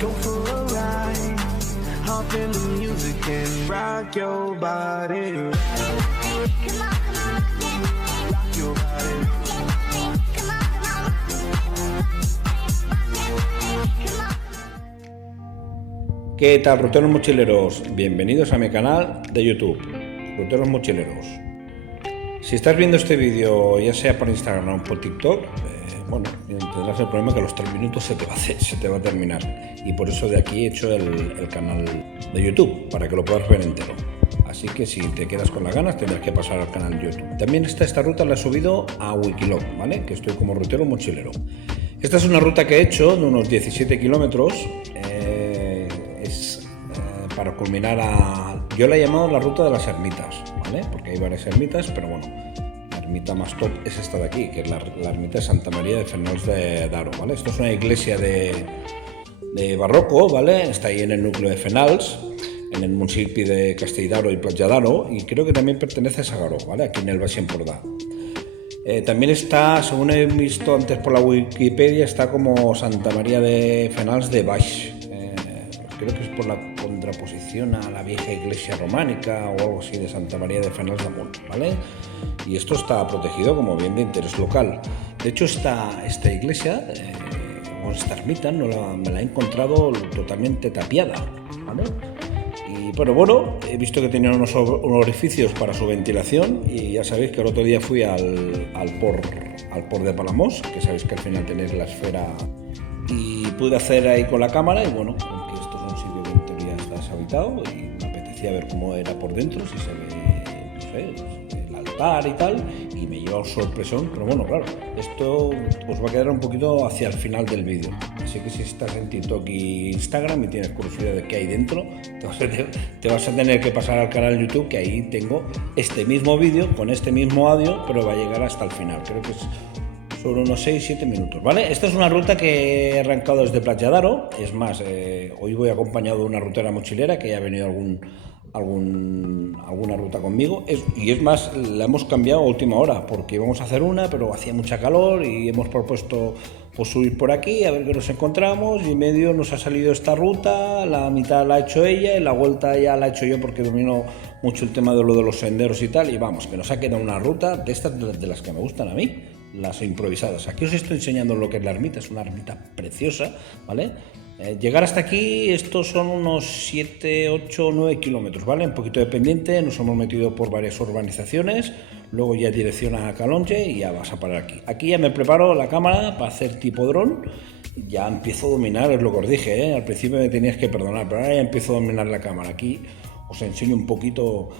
Go for a ride, hop in the music and rock your body. Rock your body. ¿Qué tal, ruteros mochileros? Bienvenidos a mi canal de YouTube, Ruteros Mochileros. Si estás viendo este vídeo ya sea por Instagram o por TikTok, tendrás el problema que a los 3 minutos se te va a terminar. Y por eso de aquí he hecho el canal de YouTube, para que lo puedas ver entero. Así que si te quedas con las ganas tendrás que pasar al canal de YouTube. También esta ruta la he subido a Wikiloc, ¿vale? Que estoy como rutero mochilero. Esta es una ruta que he hecho de unos 17 kilómetros. Para culminar yo la he llamado la ruta de las ermitas, ¿vale? Porque hay varias ermitas, pero bueno, la ermita más top es esta de aquí, que es la ermita de Santa María de Fenals de Daro, ¿vale? Esto es una iglesia de barroco, ¿vale? Está ahí en el núcleo de Fenals, en el municipio de Castelldaro y Platja d'Aro, y creo que también pertenece a Sagaró, ¿vale? Aquí en el Baix Empordà. También está, según he visto antes por la Wikipedia, está como Santa María de Fenals de Baix. Creo que es por la contraposición a la vieja iglesia románica o algo así de Santa María de Fenals de Amunt, ¿vale? Y esto está protegido como bien de interés local. De hecho, esta iglesia, o esta ermita, me la he encontrado totalmente tapiada, ¿vale? Y bueno, he visto que tenía unos orificios para su ventilación, y ya sabéis que el otro día fui al port de Palamós, que sabéis que al final tenéis la esfera, y pude hacer ahí con la cámara, y bueno, aunque esto es un sitio que en teoría está deshabitado, y me apetecía ver cómo era por dentro, si se ve, no sé, el altar y tal, y me lleva un sorpresón, pero bueno, claro, esto os va a quedar un poquito hacia el final del vídeo, así que si estás en TikTok y Instagram y tienes curiosidad de qué hay dentro, te vas a tener que pasar al canal de YouTube, que ahí tengo este mismo vídeo con este mismo audio, pero va a llegar hasta el final, creo que es sobre unos 6-7 minutos, ¿vale? Esta es una ruta que he arrancado desde Platja d'Aro. Es más, hoy voy acompañado de una rutera mochilera que ya ha venido alguna ruta conmigo. Y es más, la hemos cambiado a última hora, porque íbamos a hacer una, pero hacía mucha calor y hemos propuesto subir por aquí, a ver qué nos encontramos, y en medio nos ha salido esta ruta. La mitad la ha hecho ella y la vuelta ya la he hecho yo, porque domino mucho el tema de lo de los senderos y tal, y vamos, que nos ha quedado una ruta de estas de las que me gustan a mí, las improvisadas. Aquí os estoy enseñando lo que es la ermita, es una ermita preciosa, ¿vale? Llegar hasta aquí, estos son unos 7, 8, 9 kilómetros, ¿vale? Un poquito de pendiente, nos hemos metido por varias urbanizaciones, luego ya dirección a Calonge y ya vas a parar aquí. Aquí ya me preparo la cámara para hacer tipo dron, ya empiezo a dominar, es lo que os dije, ¿eh? Al principio me tenías que perdonar, pero ahora ya empiezo a dominar la cámara. Aquí os enseño un poquito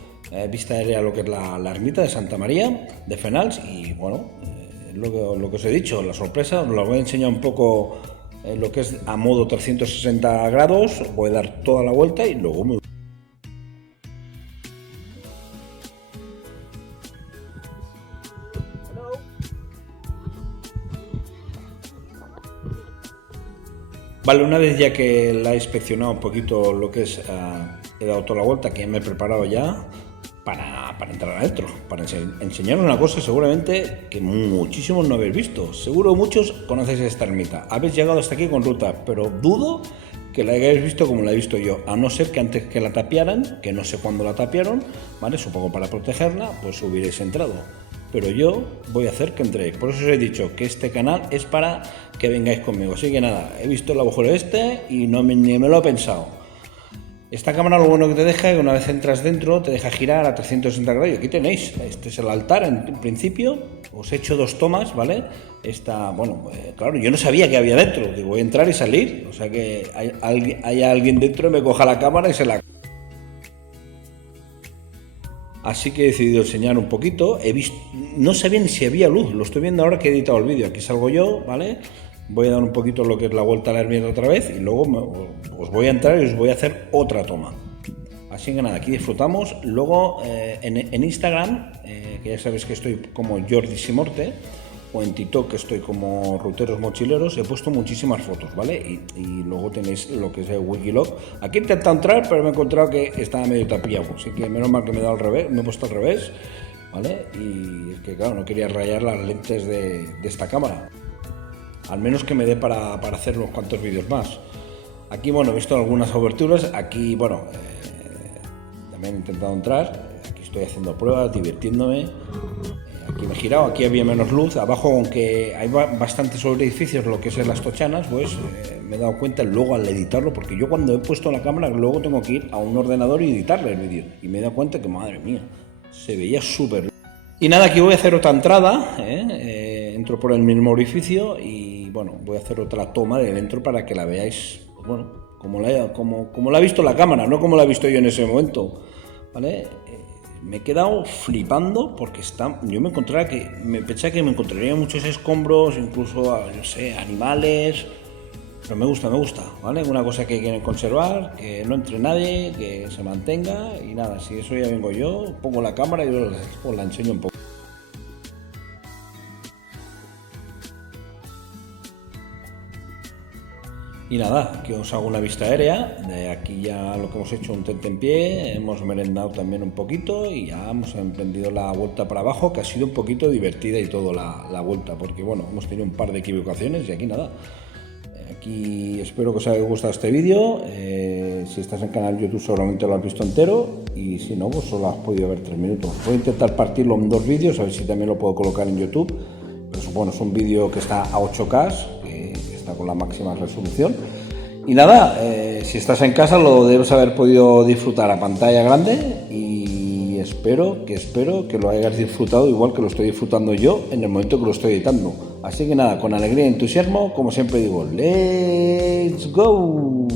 vista aérea lo que es la ermita de Santa María de Fenals, y bueno, lo que os he dicho, la sorpresa, os la voy a enseñar un poco lo que es a modo 360 grados, voy a dar toda la vuelta y luego me... Vale, una vez ya que la he inspeccionado un poquito lo que es, he dado toda la vuelta, que me he preparado ya para entrar adentro, para enseñar una cosa seguramente que muchísimos no habéis visto. Seguro muchos conocéis esta ermita, habéis llegado hasta aquí con ruta, pero dudo que la hayáis visto como la he visto yo, a no ser que antes que la tapiaran, que no sé cuándo la tapiaron, ¿vale? Supongo para protegerla, pues hubierais entrado. Pero yo voy a hacer que entréis. Por eso os he dicho que este canal es para que vengáis conmigo. Así que nada, he visto el agujero este y ni me lo he pensado. Esta cámara lo bueno que te deja es que una vez entras dentro te deja girar a 360 grados. Y aquí tenéis, este es el altar en principio. Os he hecho 2 tomas, ¿vale? Claro, yo no sabía que había dentro. Digo, voy a entrar y salir. O sea que hay alguien dentro y me coja la cámara y se la... Así que he decidido enseñar un poquito. No sabía ni si había luz, lo estoy viendo ahora que he editado el vídeo. Aquí salgo yo, ¿vale? Voy a dar un poquito lo que es la vuelta a la ermita otra vez, y luego os voy a entrar y os voy a hacer otra toma. Así que nada, aquí disfrutamos. Luego en Instagram, que ya sabéis que estoy como Jordi Simorte, o en TikTok, que estoy como Ruteros Mochileros, he puesto muchísimas fotos, ¿vale? Y luego tenéis lo que es el Wikiloc. Aquí he intentado entrar, pero me he encontrado que estaba medio tapiado, así que menos mal que me he dado al revés, me he puesto al revés, ¿vale? Y es que claro, no quería rayar las lentes de esta cámara. Al menos que me dé para hacer unos cuantos vídeos más. Aquí, bueno, he visto algunas aberturas. Aquí, bueno, también he intentado entrar. Aquí estoy haciendo pruebas, divirtiéndome. Aquí me he girado, aquí había menos luz. Abajo, aunque hay bastantes sobre edificios, lo que es en las tochanas, pues me he dado cuenta luego al editarlo, porque yo cuando he puesto la cámara, luego tengo que ir a un ordenador y editarle el vídeo. Y me he dado cuenta que, madre mía, se veía súper bien. Y nada, aquí voy a hacer otra entrada, entro por el mismo orificio y bueno, voy a hacer otra toma de dentro para que la veáis, bueno, como la ha visto la cámara, no como la he visto yo en ese momento, ¿vale? Me he quedado flipando porque yo me pensaba que me encontraría muchos escombros, incluso, yo sé, animales, pero me gusta, ¿vale? Una cosa que quieren conservar, que no entre nadie, que se mantenga y nada, si eso ya vengo yo, pongo la cámara y os la enseño un poco. Y nada, aquí os hago una vista aérea, de aquí ya lo que hemos hecho un tentempié, hemos merendado también un poquito y ya hemos emprendido la vuelta para abajo, que ha sido un poquito divertida y todo la vuelta, porque bueno, hemos tenido un par de equivocaciones y aquí nada. Aquí espero que os haya gustado este vídeo, si estás en el canal YouTube seguramente lo has visto entero y si no, pues solo has podido ver 3 minutos. Voy a intentar partirlo en 2 vídeos, a ver si también lo puedo colocar en YouTube, pero bueno, es un vídeo que está a 8K, con la máxima resolución. Y nada, si estás en casa lo debes haber podido disfrutar a pantalla grande y espero que lo hayas disfrutado igual que lo estoy disfrutando yo en el momento que lo estoy editando. Así que nada, con alegría y entusiasmo, como siempre digo, ¡let's go!